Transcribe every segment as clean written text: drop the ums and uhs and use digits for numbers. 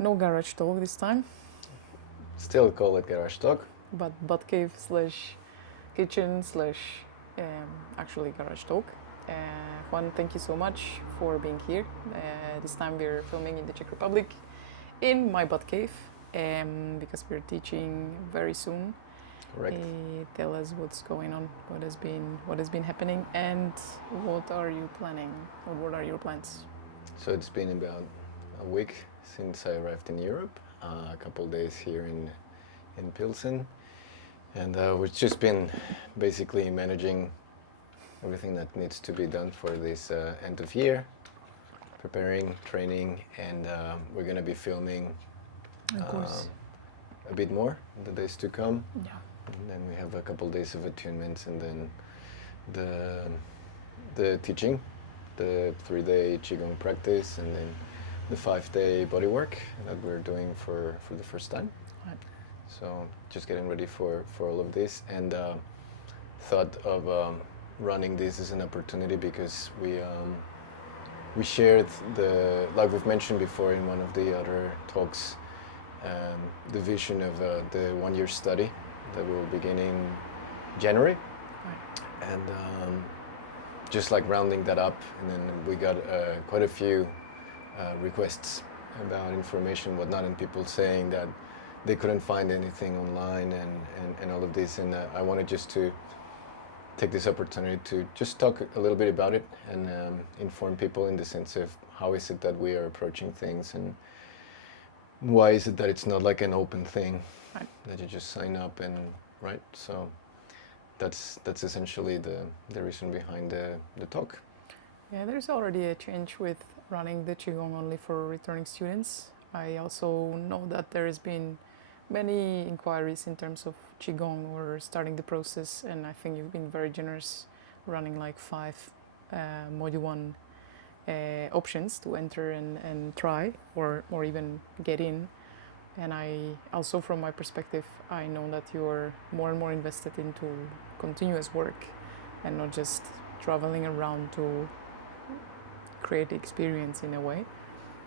No garage talk this time, Still call it Garage Talk. but butt cave slash kitchen slash actually garage talk. Juan, thank you so much for being here. This time we're filming in the Czech Republic in my butt cave because we're teaching very soon. Correct. Tell us what's going on, what has been happening, and what are you planning, or what are your plans? So it's been about a week since I arrived in Europe, a couple days here in Pilsen, and we've just been basically managing everything that needs to be done for this end of year, preparing, training, and we're going to be filming Of course. a bit more in the days to come. Yeah. And then we have a couple days of attunements, and then the teaching, the 3-day qigong practice, and then the 5-day body work that we're doing for the first time. Right. So just getting ready for all of this, and thought of running this as an opportunity because we shared like we've mentioned before in one of the other talks, the vision of the 1-year study that will begin in January. Right. And just like rounding that up, and then we got quite a few requests about information, whatnot, and people saying that they couldn't find anything online and all of this. And I wanted just to take this opportunity to just talk a little bit about it and inform people in the sense of how is it that we are approaching things, and why is it that it's not like an open thing, Right. that you just sign up and right. So that's essentially the reason behind the talk. Yeah, there's already a change with running the Qigong only for returning students. I also know that there has been many inquiries in terms of Qigong or starting the process, and I think you've been very generous running like 5 module 1 options to enter and try or even get in. And I also, from my perspective, I know that you're more and more invested into continuous work and not just traveling around to create the experience in a way,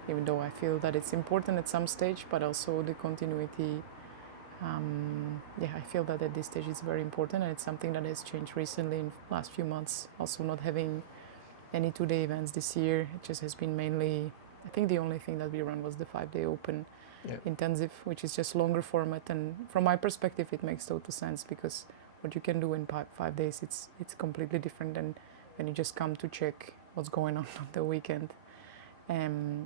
even though I feel that it's important at some stage, but also the continuity. I feel that at this stage it's very important, and it's something that has changed recently in the last few months. Also, not having any 2-day events this year, it just has been mainly, I think the only thing that we run was the 5-day open intensive, which is just longer format, and from my perspective it makes total sense because what you can do in 5 days, it's completely different than when you just come to check what's going on the weekend.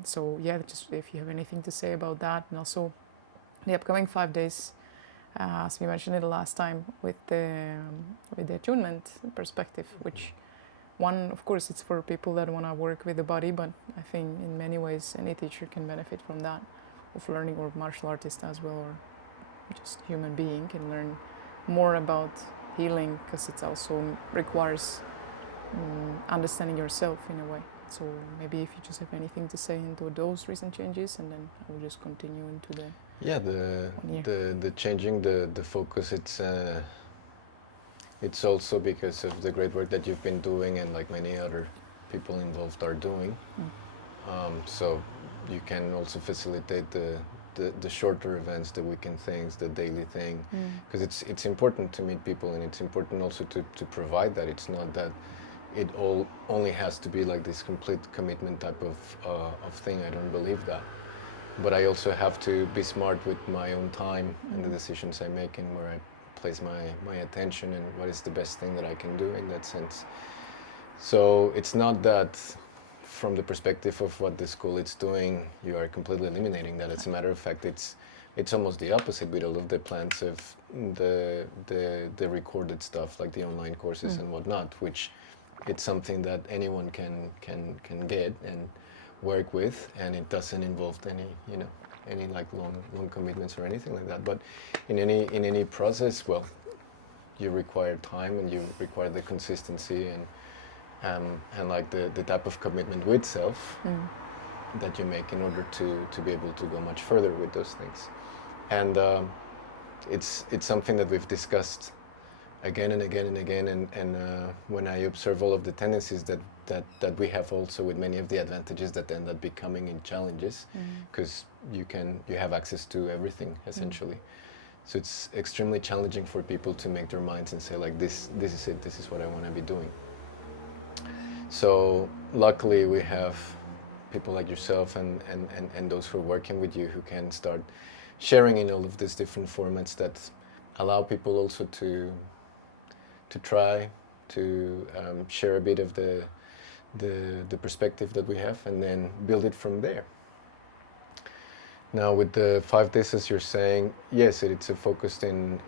So yeah, just if you have anything to say about that, and also the upcoming 5 days, as we mentioned it the last time with the attunement perspective, which one, of course, it's for people that want to work with the body, but I think in many ways any teacher can benefit from that, of learning, or martial artist as well, or just human being can learn more about healing, because it also requires understanding yourself in a way. So maybe if you just have anything to say into those recent changes, and then I will just continue into the the changing the focus, it's also because of the great work that you've been doing and like many other people involved are doing. So you can also facilitate the shorter events, the weekend things, the daily thing, because it's important to meet people, and it's important also to provide that. It's not that it all only has to be like this complete commitment type of thing. I don't believe that, but I also have to be smart with my own time and the decisions I make, and where I place my attention, and what is the best thing that I can do in that sense. So it's not that from the perspective of what the school is doing, you are completely eliminating that. As a matter of fact, it's almost the opposite with all of the plans of the recorded stuff, like the online courses and whatnot, which it's something that anyone can get and work with, and it doesn't involve any like long commitments or anything like that. But in any process, well, you require time, and you require the consistency and like the type of commitment with self that you make in order to be able to go much further with those things. And it's something that we've discussed again and again and again, and when I observe all of the tendencies that that we have also with many of the advantages that end up becoming in challenges, because you have access to everything essentially. So it's extremely challenging for people to make their minds and say like this is it, this is what I want to be doing. So luckily we have people like yourself and those who are working with you who can start sharing in all of these different formats that allow people also to try to share a bit of the perspective that we have and then build it from there. Now with the 5 days, as you're saying, yes, it's a focused in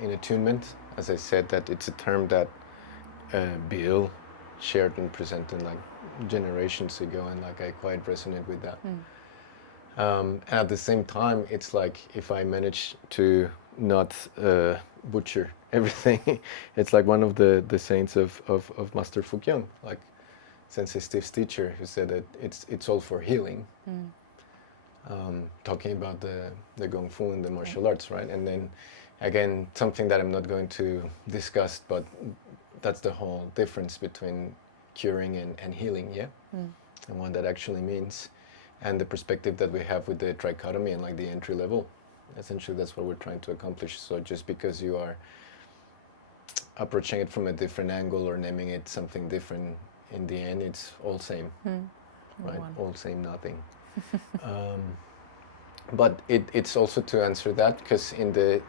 attunement. As I said, that it's a term that Bill shared and presented like generations ago, and like I quite resonate with that. At the same time, it's like if I manage to not butcher everything, it's like one of the saints of Master Fukyung, like Sensei Steve's teacher, who said that it's all for healing. Talking about the Gong Fu and the martial arts, right? And then again, something that I'm not going to discuss, but that's the whole difference between curing and healing, yeah? And what that actually means. And the perspective that we have with the trichotomy and like the entry level. Essentially, that's what we're trying to accomplish. So just because you are approaching it from a different angle or naming it something different, in the end, it's all same, right? All same, nothing. But it's also to answer that, because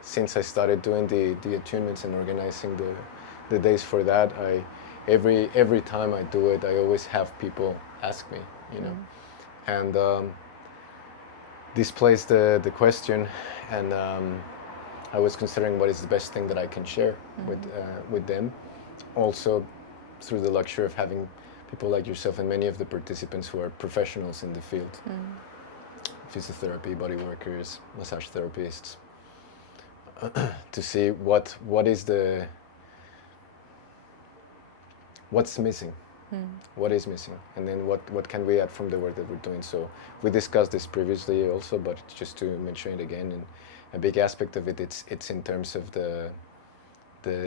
since I started doing the attunements and organizing the days for that, every time I do it, I always have people ask me, you know, and this plays the question, and I was considering what is the best thing that I can share with them, also through the luxury of having people like yourself and many of the participants who are professionals in the field. Physiotherapy, body workers, massage therapists, to see what's missing, what is missing, and then what can we add from the work that we're doing. So we discussed this previously also, but just to mention it again, and a big aspect of it, it's in terms of the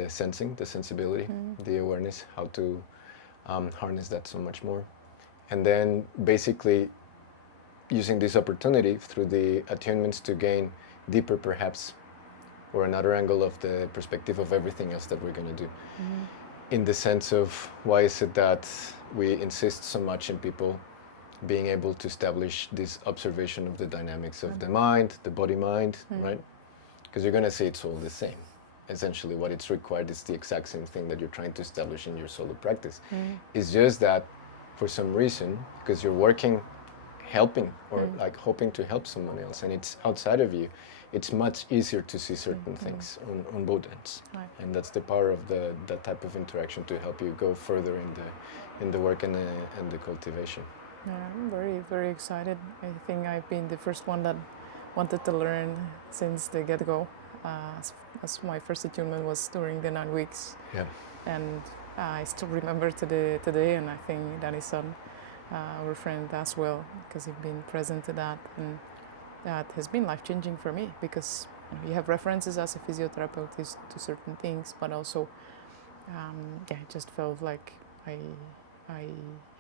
sensing, the sensibility, the awareness, how to harness that so much more, and then basically using this opportunity through the attunements to gain deeper, perhaps, or another angle of the perspective of everything else that we're going to do. In the sense of, why is it that we insist so much in people being able to establish this observation of the dynamics of the mind, the body-mind, right? Because you're going to see it's all the same. Essentially, what it's required is the exact same thing that you're trying to establish in your solo practice. It's just that, for some reason, because you're working helping or like hoping to help someone else, and it's outside of you, it's much easier to see certain things on both ends, and that's the power of that type of interaction to help you go further in the work and the cultivation. I'm very, very excited. I think I've been the first one that wanted to learn since the get-go, as my first attunement was during the 9 weeks. And I still remember today, and I think Danny's son, our friend as well, because he's been present to that, and that has been life-changing for me, because you have references as a physiotherapist to certain things, but also it just felt like I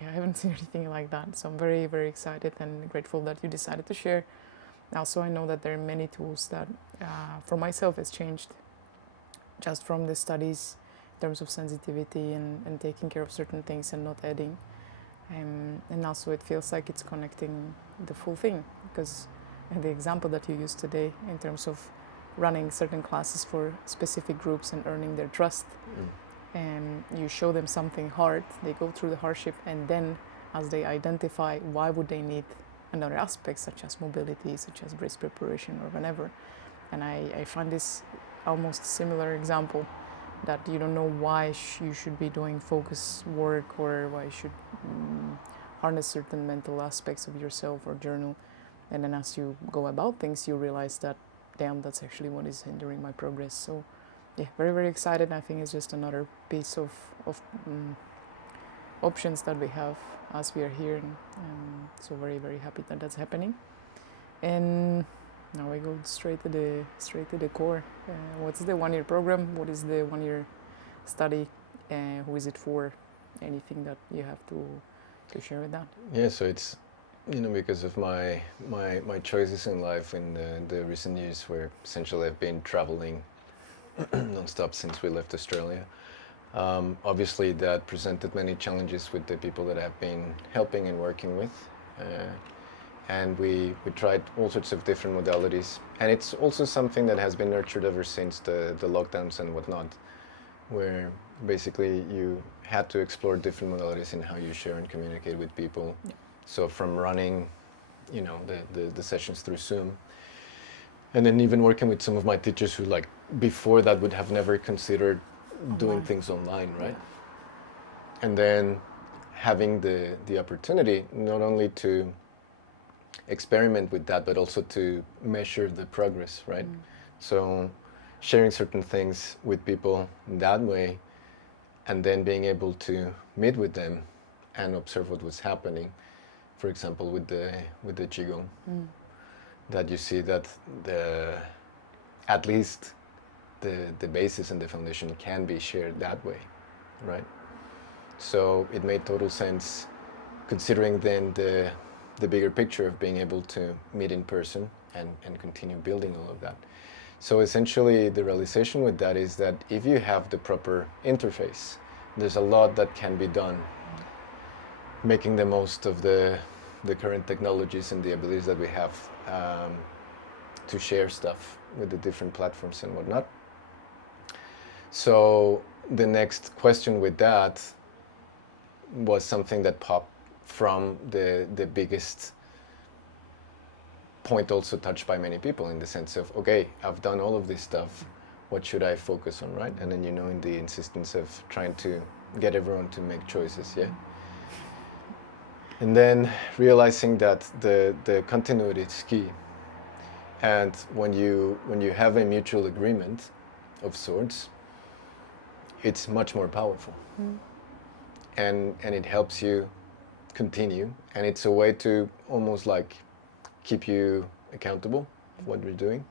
haven't seen anything like that. So I'm very, very excited and grateful that you decided to share. Also, I know that there are many tools that for myself has changed just from the studies in terms of sensitivity and taking care of certain things and not adding. And also it feels like it's connecting the full thing, because the example that you used today in terms of running certain classes for specific groups and earning their trust, and you show them something hard, they go through the hardship, and then as they identify why would they need another aspect such as mobility, such as brace preparation or whatever, and I find this almost similar example, that you don't know why you should be doing focus work or why you should harness certain mental aspects of yourself or journal, and then as you go about things you realize that, damn, that's actually what is hindering my progress. So yeah, very, very excited. I think it's just another piece of options that we have as we are here, and so very, very happy that that's happening. And now we go straight to the core. What's the 1-year program? What is the 1-year study? Who is it for? anything that you have to share with that? Yeah, so it's, because of my choices in life in the recent years, where essentially I've been traveling non-stop since we left Australia. Obviously, that presented many challenges with the people that I've been helping and working with. And we tried all sorts of different modalities. And it's also something that has been nurtured ever since the lockdowns and whatnot, where basically you had to explore different modalities in how you share and communicate with people. Yeah. So from running, the sessions through Zoom, and then even working with some of my teachers who, like, before that would have never considered doing Online. things online, right? And then having the opportunity not only to experiment with that, but also to measure the progress, right? So sharing certain things with people that way, and then being able to meet with them and observe what was happening. For example, with the qigong, that you see that at least the basis and the foundation can be shared that way, right? So it made total sense, considering then the bigger picture of being able to meet in person and continue building all of that. So essentially the realization with that is that if you have the proper interface, there's a lot that can be done, making the most of the current technologies and the abilities that we have to share stuff with the different platforms and whatnot. So the next question with that was something that popped from the biggest point, also touched by many people, in the sense of, okay, I've done all of this stuff, what should I focus on, right? And then, in the insistence of trying to get everyone to make choices, yeah? And then realizing that the continuity is key. And when you have a mutual agreement of sorts, it's much more powerful. And it helps you continue, and it's a way to almost like keep you accountable for what you're doing.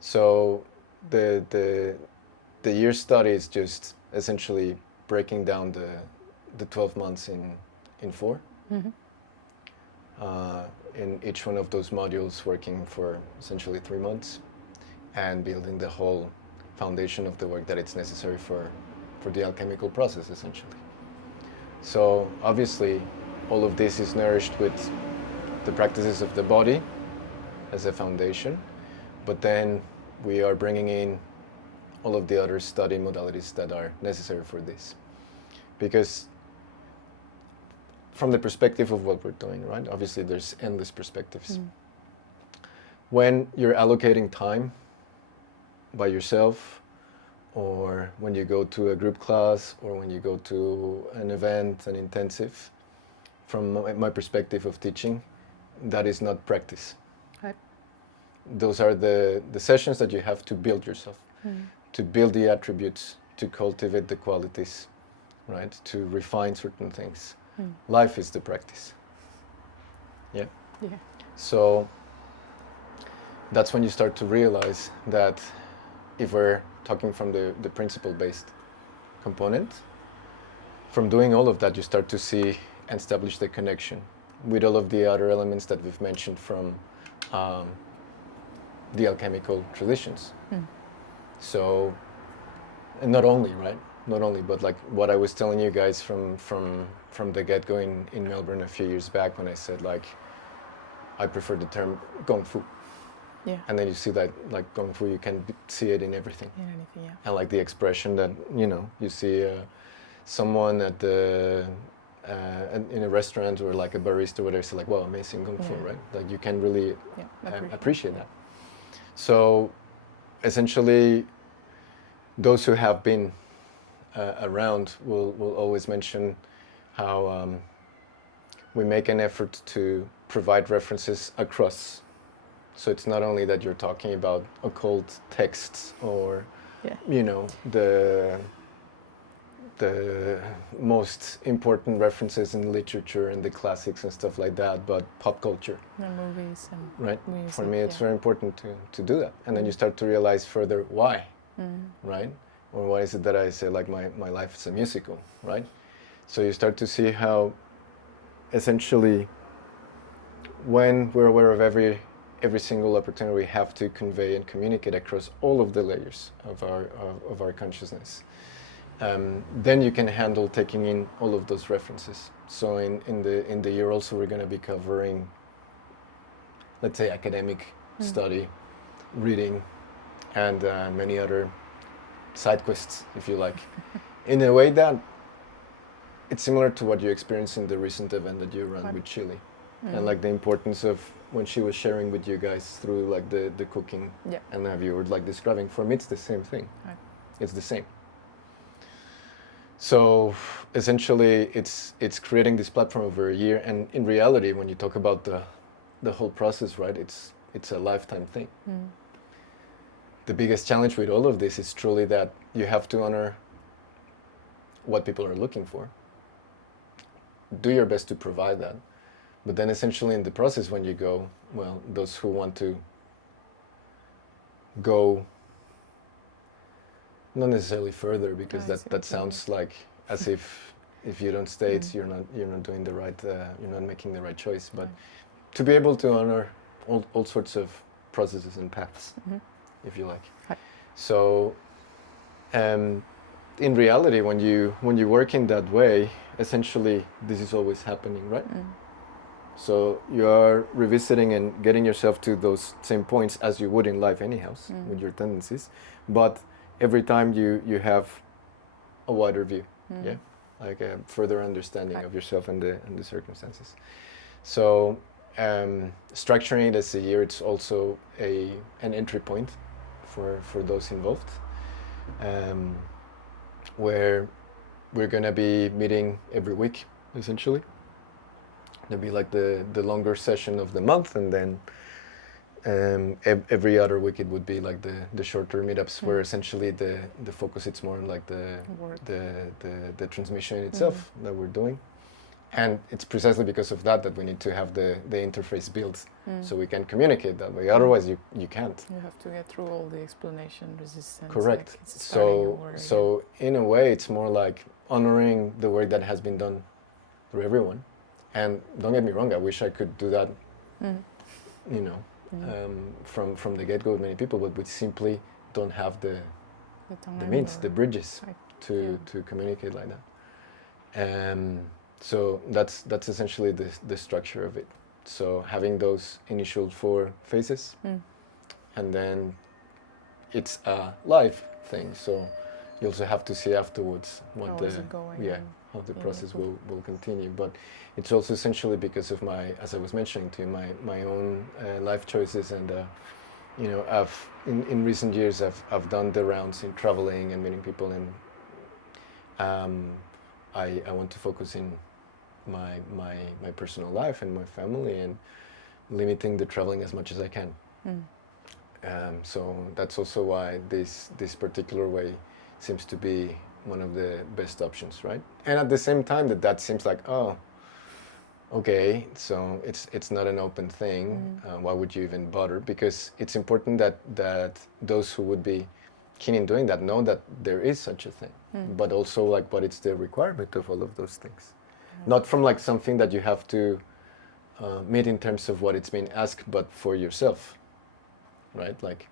So the year study is just essentially breaking down the 12 months in 4. In each one of those modules, working for essentially 3 months and building the whole foundation of the work that it's necessary for the alchemical process, essentially. So obviously all of this is nourished with the practices of the body as a foundation, but then we are bringing in all of the other study modalities that are necessary for this. Because from the perspective of what we're doing, right? Obviously there's endless perspectives. When you're allocating time by yourself, or when you go to a group class, or when you go to an event, an intensive, from my perspective of teaching, that is not practice. Right. Those are the sessions that you have to build yourself, to build the attributes, to cultivate the qualities, right? To refine certain things. Life is the practice. Yeah. Yeah. So that's when you start to realize that if we're talking from the principle-based component, from doing all of that, you start to see and establish the connection with all of the other elements that we've mentioned from the alchemical traditions. So, and not only, right? Not only, but like what I was telling you guys from the get-go in Melbourne a few years back, when I said, like, I prefer the term Gong Fu. Yeah. And then you see that, like, Gong Fu, you can see it in everything. In anything, yeah. And like the expression that, you see someone at in a restaurant, or like a barista, or whatever, say like, wow, amazing Gong Fu, right? Like you can really appreciate that. So essentially, those who have been around will always mention how we make an effort to provide references across. So it's not only that you're talking about occult texts or, the most important references in literature and the classics and stuff like that, but pop culture. The movies and right. music, For me, it's very important to do that. And then you start to realize further why, right? Or why is it that I say, like, my life is a musical, right? So you start to see how essentially when we're aware of every single opportunity we have to convey and communicate across all of the layers of our consciousness, then you can handle taking in all of those references. So in the year also we're going to be covering, let's say, academic study, reading, and many other side quests, if you like, in a way that it's similar to what you experienced in the recent event that you ran with Chile, and like the importance of when she was sharing with you guys through like the cooking, and have you were like describing. For me, it's the same thing. Right. It's the same. So essentially, it's creating this platform over a year, and in reality, when you talk about the whole process, right, it's a lifetime thing. The biggest challenge with all of this is truly that you have to honor what people are looking for. Do your best to provide that. But then essentially in the process when you go, well, those who want to go not necessarily further, because that sounds like as if you don't stay, it's you're not doing the right, you're not making the right choice. But to be able to honor all sorts of processes and paths, if you like. Right. So in reality, when you work in that way, essentially this is always happening, right? So you are revisiting and getting yourself to those same points as you would in life anyhow, with your tendencies, but every time you have a wider view, like a further understanding of yourself and the circumstances. So structuring it as a year, it's also an entry point for those involved, where we're going to be meeting every week, essentially. There'll be like the longer session of the month, and then every other week it would be like the shorter meetups, where essentially the focus, it's more on like the transmission itself that we're doing. And it's precisely because of that we need to have the interface built, so we can communicate that way. Otherwise you can't. You have to get through all the explanation, resistance. Correct. Like So in a way it's more like honoring the work that has been done through everyone. And don't get me wrong, I wish I could do that, from the get-go with many people, but we simply don't have the means, the bridges to communicate like that. So that's essentially the structure of it. So having those initial 4 phases, and then it's a live thing. So you also have to see afterwards what how the process will continue. But it's also essentially because of as I was mentioning to you, my own life choices, and I've in recent years I've done the rounds in traveling and meeting people, and I want to focus in my personal life and my family, and limiting the traveling as much as I can. So that's also why this particular way seems to be one of the best options, right? And at the same time that seems like, oh, okay, so it's not an open thing. Why would you even bother? Because it's important that those who would be keen in doing that know that there is such a thing, but also like what it's the requirement of all of those things. Not from like something that you have to meet in terms of what it's being asked, but for yourself, right? Like,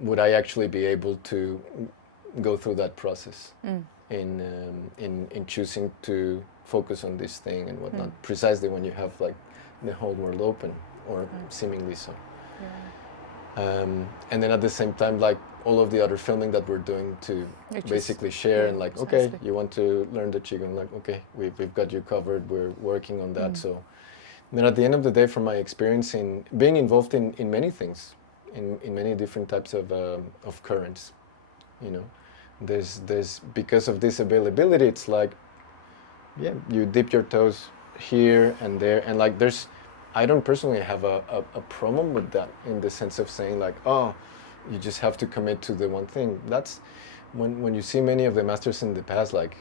would I actually be able to go through that process in choosing to focus on this thing and whatnot, precisely when you have like the whole world open, or seemingly so. And then at the same time, like all of the other filming that we're doing to basically share and like, okay, you want to learn the Qigong, like, okay, we've got you covered, we're working on that. So then at the end of the day, from my experience in being involved in many things, in many different types of currents, there's because of this availability, it's like, you dip your toes here and there, and like I don't personally have a problem with that, in the sense of saying like, oh, you just have to commit to the one thing. That's when you see many of the masters in the past, like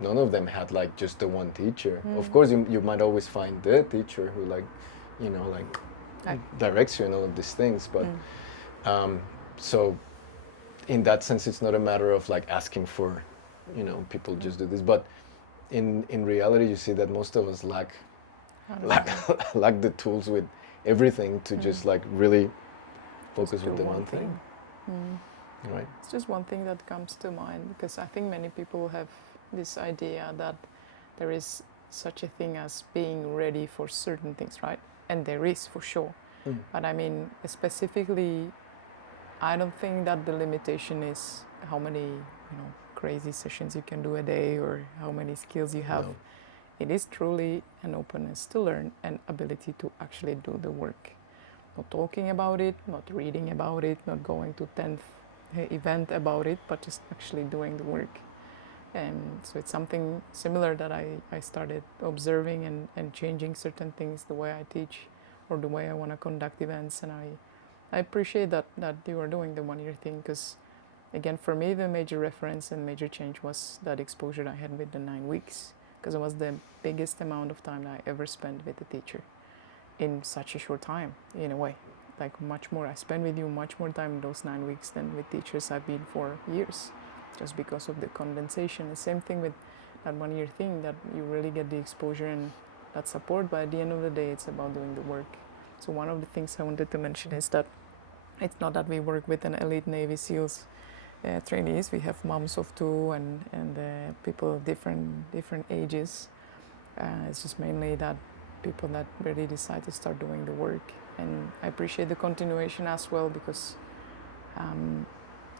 none of them had like just the one teacher. Of course you might always find the teacher who like directs you in all of these things, but so in that sense it's not a matter of like asking for you know, people just do this. But in reality, you see that most of us lack lack the tools with everything to just like really focus with the one thing. Right. It's just one thing that comes to mind, because I think many people have this idea that there is such a thing as being ready for certain things, right? And there is, for sure. But I mean, specifically, I don't think that the limitation is how many, you know, crazy sessions you can do a day or how many skills you have. No. It is truly an openness to learn and ability to actually do the work. Not talking about it, not reading about it, not going to 10th event about it, but just actually doing the work. And so it's something similar that I started observing and changing certain things, the way I teach or the way I want to conduct events. And I appreciate that you are doing the 1 year thing, because again, for me, the major reference and major change was that exposure I had with the 9 weeks, because it was the biggest amount of time I ever spent with the teacher in such a short time, in a way. Like much more, I spent with you much more time in those 9 weeks than with teachers I've been for years, just because of the condensation. The same thing with that 1 year thing, that you really get the exposure and that support, but at the end of the day, it's about doing the work. So one of the things I wanted to mention is that it's not that we work with an elite Navy SEALs trainees. We have moms of 2 and people of different ages. It's just mainly that people that really decide to start doing the work. And I appreciate the continuation as well, because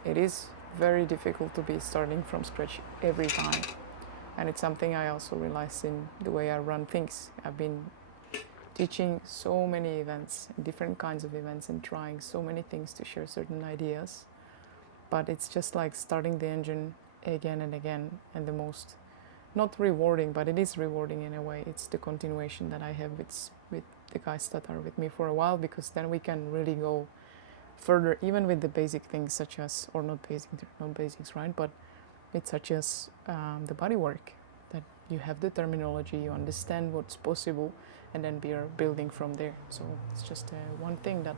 it is very difficult to be starting from scratch every time. And it's something I also realized in the way I run things. I've been teaching so many events, different kinds of events, and trying so many things to share certain ideas. But it's just like starting the engine again and again, and the most, not rewarding, but it is rewarding in a way. It's the continuation that I have with the guys that are with me for a while, because then we can really go further, even with the basic things such as, or not basics, right? But it's such as the body work, that you have the terminology, you understand what's possible, and then we are building from there. So it's just one thing that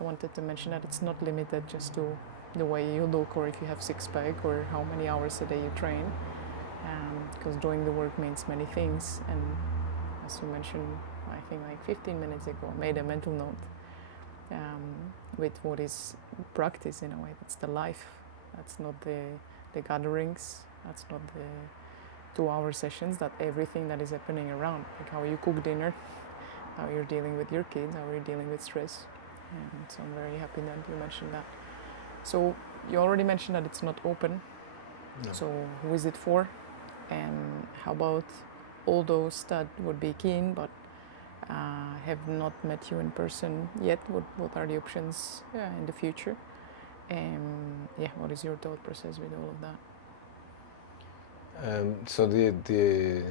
I wanted to mention, that it's not limited just to the way you look, or if you have six-pack, or how many hours a day you train, because doing the work means many things. And as you mentioned, I think like 15 minutes ago, I made a mental note with what is practice in a way. That's the life. That's not the gatherings. That's not the 2-hour sessions. That everything that is happening around, like how you cook dinner, how you're dealing with your kids, how you're dealing with stress. And so I'm very happy that you mentioned that. So you already mentioned that it's not open. No. So who is it for? And how about all those that would be keen but have not met you in person yet? What are the options in the future? And what is your thought process with all of that? So the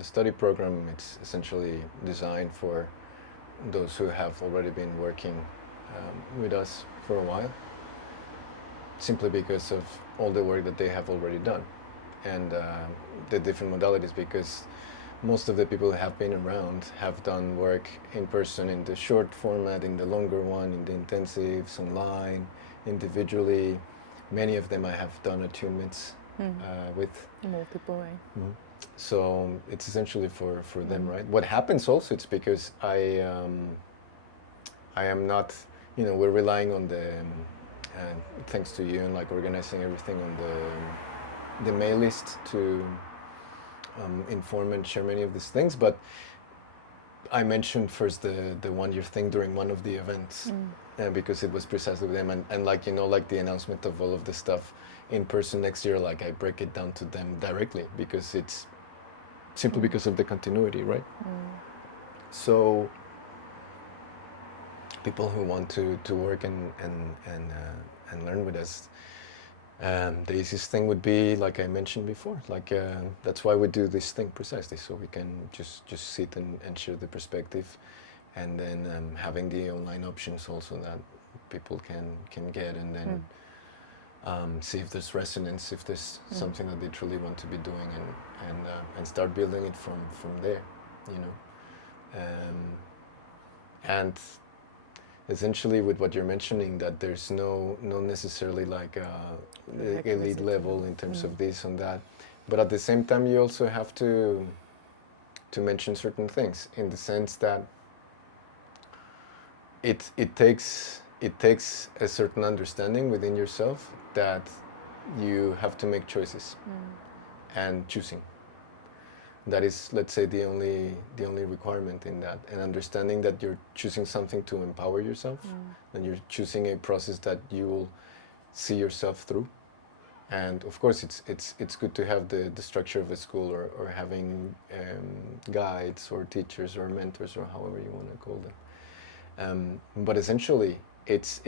study program, it's essentially designed for those who have already been working with us for a while, simply because of all the work that they have already done, and the different modalities, because most of the people who have been around have done work in person, in the short format, in the longer one, in the intensives, online, individually. Many of them I have done attunements with. Multiple way. So it's essentially for them, right? What happens also, it's because I am not, we're relying on the, thanks to you, and like organizing everything on the mail list to inform and share many of these things. But I mentioned first the 1 year thing during one of the events, because it was precisely with them, and like, like the announcement of all of the stuff in person next year, like I break it down to them directly, because it's simply because of the continuity, right? So people who want to work and learn with us, the easiest thing would be, like I mentioned before, like that's why we do this thing precisely, so we can just sit and share the perspective, and then having the online options also that people can get, and then see if there's resonance, if there's something that they truly want to be doing, and start building it from there, and essentially with what you're mentioning, that there's no necessarily like elite level in terms of this and that, but at the same time you also have to mention certain things in the sense that it takes a certain understanding within yourself that you have to make choices and choosing. That is, let's say, the only requirement in that, and understanding that you're choosing something to empower yourself, and you're choosing a process that you will see yourself through. And of course, it's good to have the structure of a school, or having guides or teachers or mentors or however you want to call them. But essentially, it's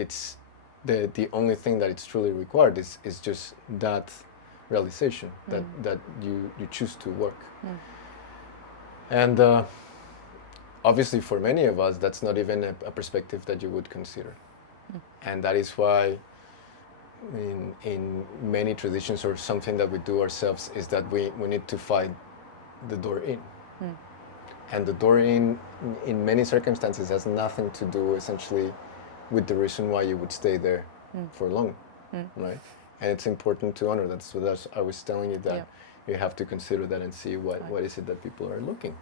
the only thing that it's truly required is just that realization that you choose to work. And obviously for many of us that's not even a perspective that you would consider. And that is why in many traditions, or something that we do ourselves, is that we need to find the door in. And the door in many circumstances has nothing to do essentially with the reason why you would stay there for long, right? And it's important to honor that. So that's, I was telling you that you have to consider that and see what is it that people are looking.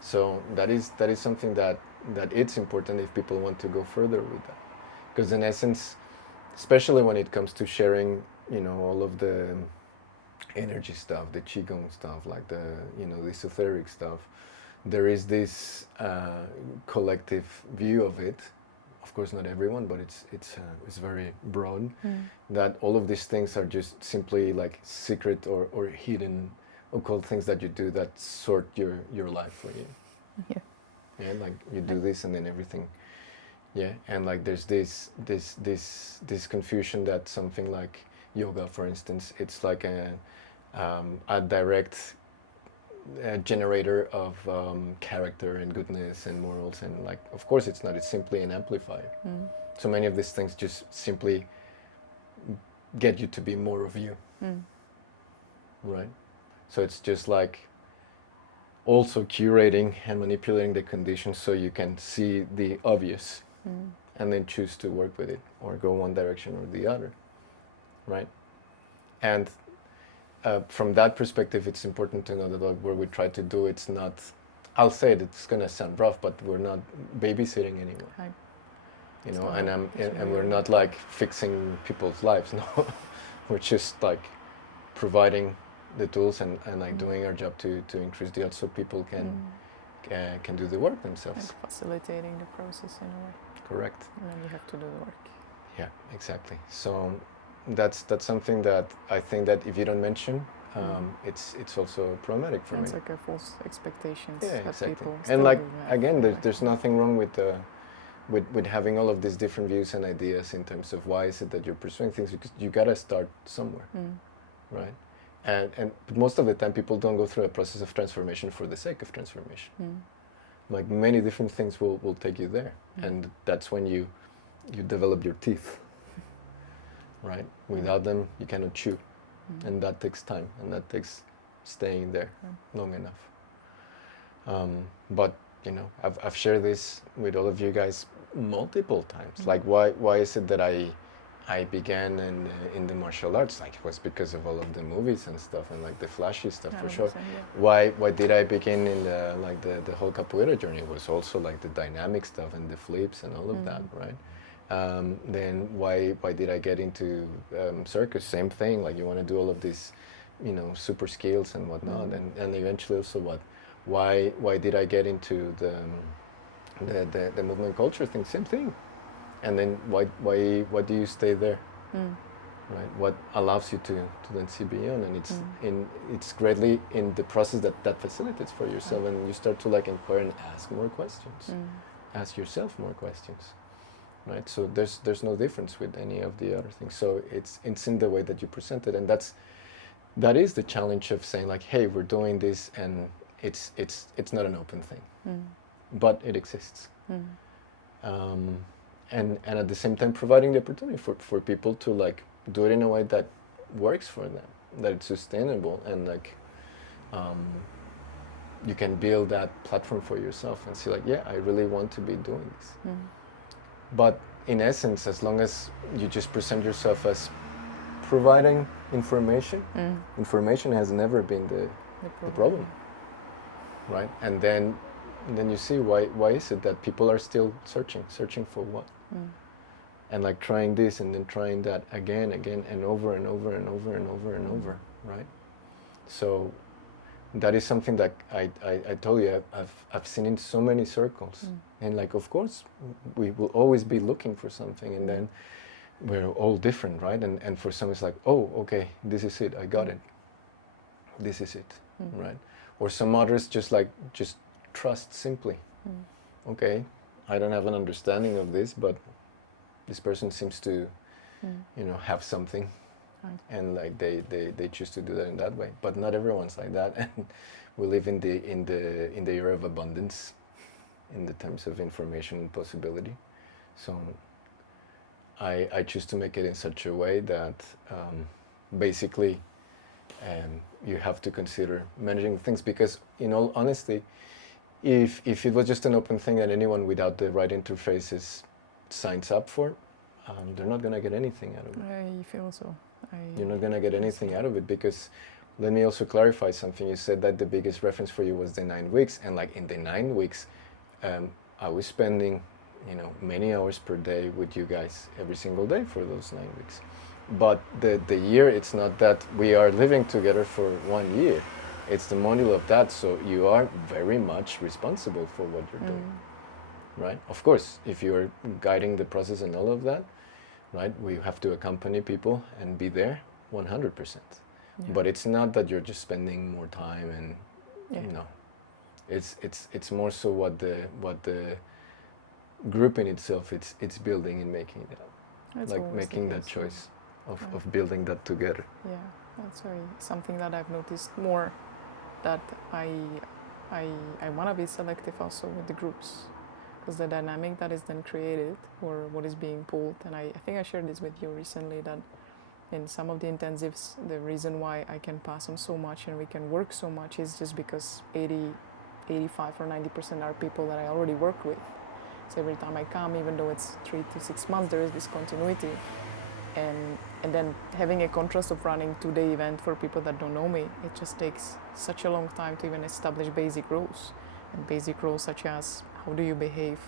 So that is something that it's important if people want to go further with that. Because in essence, especially when it comes to sharing, all of the energy stuff, the qigong stuff, like the esoteric stuff, there is this collective view of it. Of course, not everyone, but it's very broad. That all of these things are just simply like secret or hidden occult things that you do that sort your life for you. Yeah, like you do this and then everything. Yeah, and like there's this confusion that something like yoga, for instance, it's like a direct generator of character and goodness and morals, and like, of course it's not, it's simply an amplifier. So many of these things just simply get you to be more of you, right? So it's just like also curating and manipulating the conditions so you can see the obvious and then choose to work with it or go one direction or the other, right? And from that perspective, it's important to know that where we try to do, it's not, I'll say it, it's going to sound rough, but we're not babysitting anyone. And we're not like fixing people's lives, no. We're just like providing the tools and like doing our job to increase the odds so people can do the work themselves. Like facilitating the process in a way. Correct. And then you have to do the work. Yeah, exactly. So that's something that I think that if you don't mention, it's also problematic for me. It's like a false expectations. Yeah, that exactly. people And like have. again, there's nothing wrong with having all of these different views and ideas in terms of why is it that you're pursuing things, because you gotta start somewhere, right? And most of the time people don't go through a process of transformation for the sake of transformation. Like many different things will take you there, and that's when you develop your teeth, right? Without them you cannot chew, and that takes time, and that takes staying there long enough. But I've shared this with all of you guys multiple times. Like why is it that I began in the martial arts? Like it was because of all of the movies and stuff, and like the flashy stuff, for sure. Why did I begin in the whole capoeira journey? It was also like the dynamic stuff and the flips and all of that, right? Then why did I get into circus? Same thing. Like you want to do all of these, super skills and whatnot, and eventually also why did I get into the movement culture thing? Same thing. And then why do you stay there, right? What allows you to then see beyond? And it's greatly in the process that facilitates for yourself, and you start to like inquire and ask more questions, ask yourself more questions, right? So there's no difference with any of the other things. So it's in the way that you present it, and that is the challenge of saying like, hey, we're doing this, and it's not an open thing, but it exists. And at the same time providing the opportunity for people to like do it in a way that works for them, that it's sustainable, and like you can build that platform for yourself and see like, yeah, I really want to be doing this. But in essence, as long as you just present yourself as providing information, information has never been the problem, right? And then you see why is it that people are still searching for what? And like trying this and then trying that again and over and over and over and over and over, right? So that is something that I told you I've seen in so many circles. And like, of course, we will always be looking for something, and then we're all different, right? And for some it's like, oh, okay, this is it, I got it. This is it, right? Or some others just trust simply. Okay, I don't have an understanding of this, but this person seems to, have something. Right. And like they choose to do that in that way, but not everyone's like that. And we live in the era of abundance, in the terms of information and possibility. So I choose to make it in such a way that basically you have to consider managing things, because in all honesty, if it was just an open thing that anyone without the right interfaces signs up for, they're not going to get anything out of it. I feel so. You're not going to get anything out of it, because let me also clarify something. You said that the biggest reference for you was the 9 weeks, and like in the 9 weeks, I was spending, many hours per day with you guys every single day for those 9 weeks. But the year, it's not that we are living together for 1 year. It's the module of that, so you are very much responsible for what you're doing, right? Of course, if you're guiding the process and all of that, right, we have to accompany people and be there 100%. Yeah. But it's not that you're just spending more time and, no. It's more so what the group in itself, it's building and making it up. That's like always making the that case, choice yeah. of building that together. Yeah, that's something that I've noticed more, that I want to be selective also with the groups, because the dynamic that is then created, or what is being pulled, and I think I shared this with you recently, that in some of the intensives, the reason why I can pass on so much and we can work so much is just because 85 or 90% are people that I already work with. So every time I come, even though it's 3 to 6 months, there is this continuity. And then having a contrast of running 2-day event for people that don't know me, it just takes such a long time to even establish basic rules. And basic rules such as, how do you behave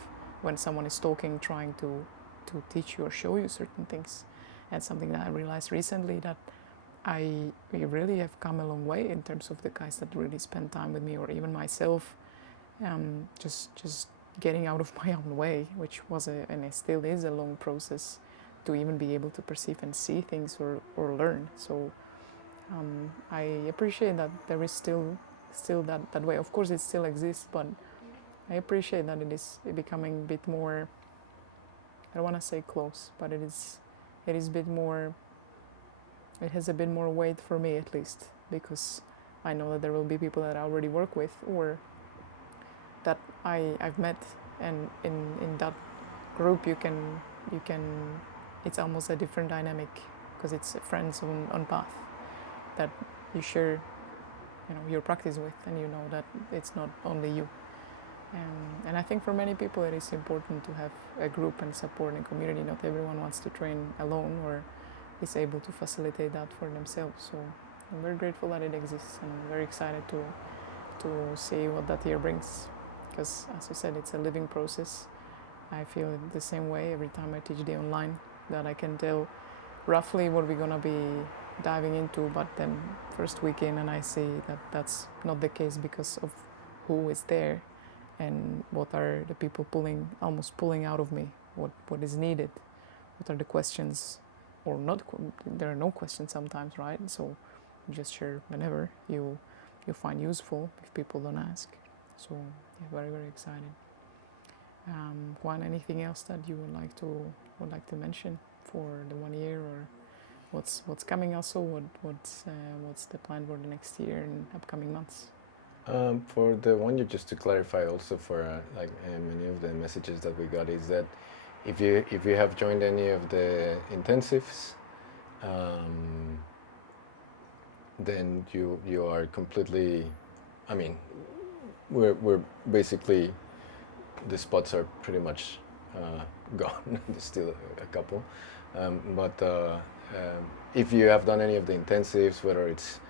when someone is talking, trying to teach you or show you certain things. And something that I realized recently, that we really have come a long way in terms of the guys that really spend time with me, or even myself, just getting out of my own way, which was and it still is a long process to even be able to perceive and see things or learn. So I appreciate that there is still that way. Of course, it still exists, but I appreciate that it is becoming a bit more, I don't want to say close, but it is a bit more, it has a bit more weight for me, at least, because I know that there will be people that I already work with, or that I've met, and in that group you can it's almost a different dynamic, because it's friends on path that you share, your practice with, and you know that it's not only you. And I think for many people it is important to have a group and support and community. Not everyone wants to train alone or is able to facilitate that for themselves. So I'm very grateful that it exists, and very excited to see what that year brings. Because as you said, it's a living process. I feel the same way every time I teach the online, that I can tell roughly what we're gonna be diving into, but then first week in and I see that that's not the case because of who is there and what are the people almost pulling out of me, what is needed, what are the questions, or not, there are no questions sometimes, right? So you just share whenever you find useful if people don't ask. So yeah, very, very excited. Juan, anything else that you would like to mention for the 1 year, or what's coming also? What's the plan for the next year and upcoming months? For the 1 year, just to clarify also for many of the messages that we got, is that if you have joined any of the intensives, then you are completely, we're basically, the spots are pretty much gone. There's still a couple, but if you have done any of the intensives, whether it's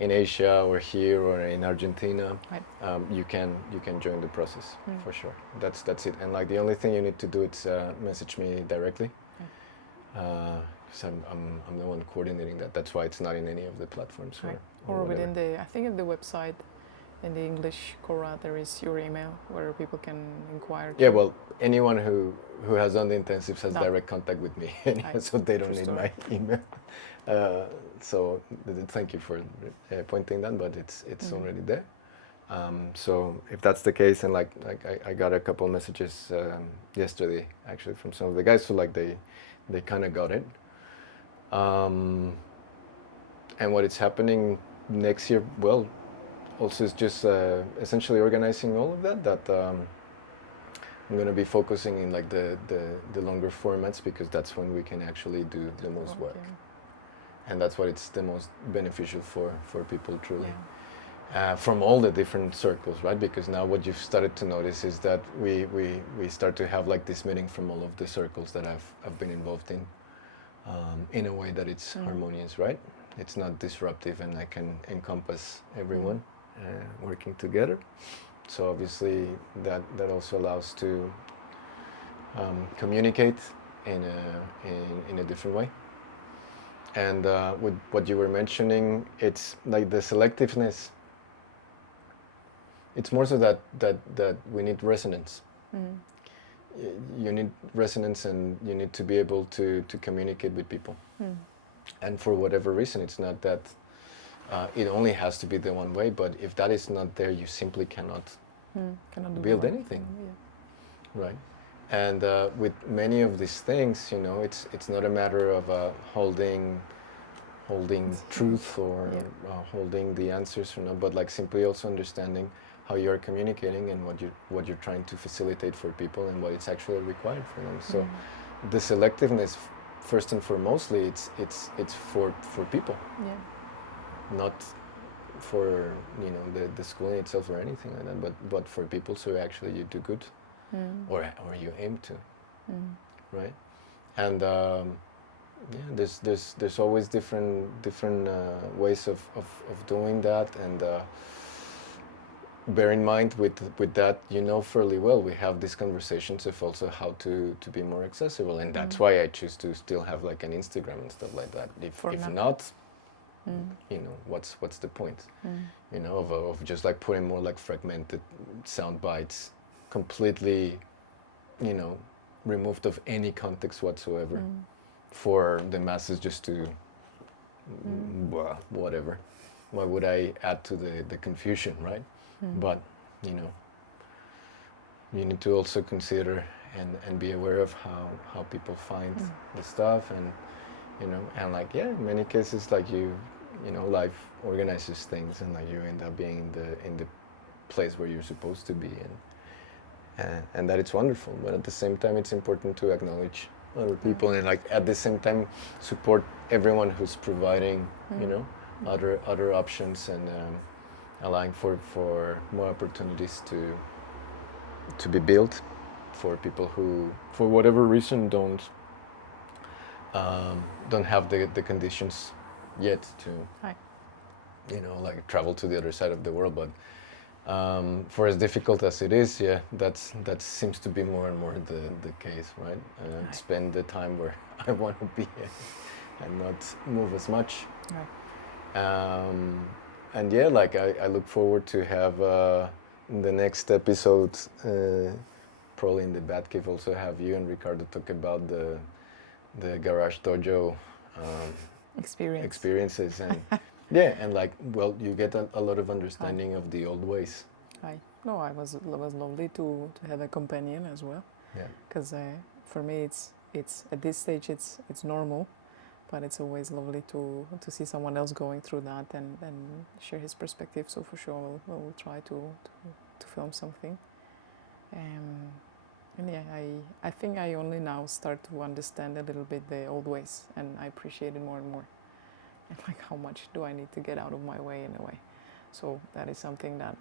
in Asia or here or in Argentina, Right. you can join the process Mm. for sure. That's it. And like the only thing you need to do is message me directly, because I'm the one coordinating that. That's why it's not in any of the platforms. Right. Or Or whatever. within the, I think at the website, in the English Cora, there is your email where people can inquire. Yeah, to- well, anyone who has done the intensives has That. direct contact with me, anyway, Right. so they don't True need story. my email. So thank you for pointing that, but it's already there. So if that's the case, and like I got a couple messages yesterday actually from some of the guys who like they kind of got it. And what is happening next year, well, also is just essentially organizing all of that. I'm going to be focusing in like the longer formats, because that's when we can actually do the most work, and that's what it's the most beneficial for people truly. Yeah. From all the different circles, right? Because now what you've started to notice is that we start to have like this meeting from all of the circles that I've been involved in a way that it's harmonious, right? It's not disruptive, and I can encompass everyone working together. So obviously that also allows to communicate in a different way. And with what you were mentioning, it's like the selectiveness. It's more so that we need resonance. You need resonance, and you need to be able to communicate with people. And for whatever reason, it's not that it only has to be the one way, but if that is not there, you simply cannot Cannot build do the right anything. thing, Right. And with many of these things, you know, it's not a matter of holding truth or holding the answers, you know, but like simply also understanding how you're communicating and what you're trying to facilitate for people and what it's actually required for them. So the selectiveness, first and foremostly, it's for people, not for, you know, the schooling itself or anything like that, but for people, so actually you do good, or you aim to, right? And yeah, there's always different ways of doing that, and bear in mind with that, you know, fairly well, we have these conversations of also how to be more accessible, and that's why I choose to still have like an Instagram and stuff like that. If not, you know, what's the point? You know, of just like putting more like fragmented sound bites, completely, you know, removed of any context whatsoever, for the masses just to whatever. Why would I add to the confusion, right? But, you know, you need to also consider and be aware of how people find the stuff, and, you know, and like, yeah, in many cases, like you know, life organizes things, and like you end up being in the place where you're supposed to be, and that it's wonderful. But at the same time, it's important to acknowledge other people, and like at the same time support everyone who's providing, you know, other options, and allowing for more opportunities to be built for people who, for whatever reason, don't have the conditions yet to, you know, like travel to the other side of the world. But for as difficult as it is, yeah, that seems to be more and more the case, right? Spend the time where I want to be and not move as much. And yeah, like I look forward to have the next episode, probably in the Batcave, also have you and Ricardo talk about the Garage Dojo experiences, and yeah, and like, well, you get a lot of understanding of the old ways. No, it was lovely to have a companion as well. Yeah. Because for me, it's at this stage it's normal, but it's always lovely to see someone else going through that and share his perspective. So for sure, we'll try to film something. And yeah, I think I only now start to understand a little bit the old ways, and I appreciate it more and more. And like, how much do I need to get out of my way in a way? So that is something that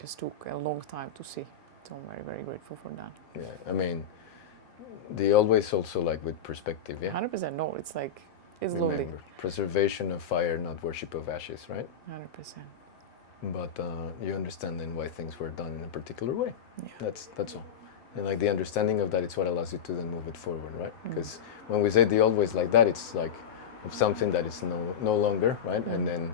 just took a long time to see. So I'm very, very grateful for that. Yeah, I mean, the always also like with perspective, yeah. 100%. No, it's like it's slowly. Remember, preservation of fire, not worship of ashes, right? 100%. But you understand then why things were done in a particular way. Yeah. That's all. And like the understanding of that, it's what allows you to then move it forward, right? Mm. Because when we say the always like that, it's like of something that is no longer, right? Mm. And then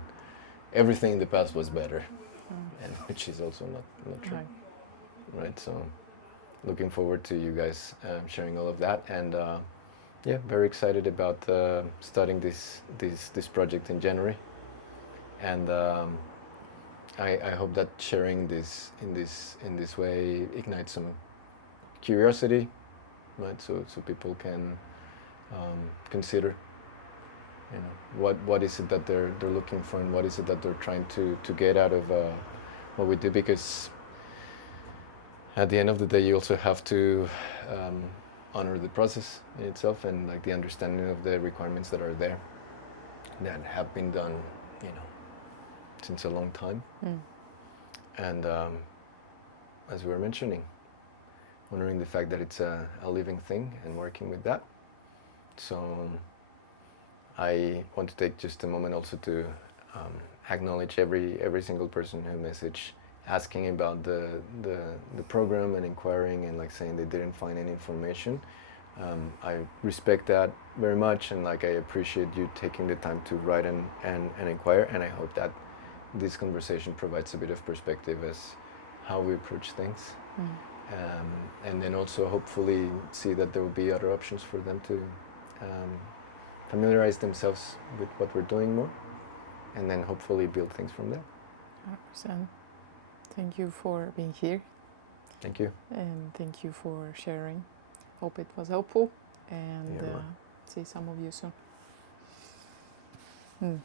everything in the past was better, Mm. and which is also not true, Right. right? So looking forward to you guys sharing all of that, and yeah, very excited about starting this project in January, and I hope that sharing this in this way ignites some curiosity, right? So people can consider, you know, what is it that they're looking for, and what is it that they're trying to get out of what we do, because at the end of the day you also have to honor the process in itself, and like the understanding of the requirements that are there that have been done, you know, since a long time. Mm. And as we were mentioning, honoring the fact that it's a living thing and working with that. So I want to take just a moment also to acknowledge every single person who messaged asking about the program and inquiring and like saying they didn't find any information. I respect that very much, and like I appreciate you taking the time to write and inquire, and I hope that this conversation provides a bit of perspective as how we approach things. Mm. And then also hopefully see that there will be other options for them to familiarize themselves with what we're doing more, and then hopefully build things from there. 100%. Thank you for being here, Thank you. and thank you for sharing. Hope it was helpful, and Yeah, right. see some of you soon. Mm.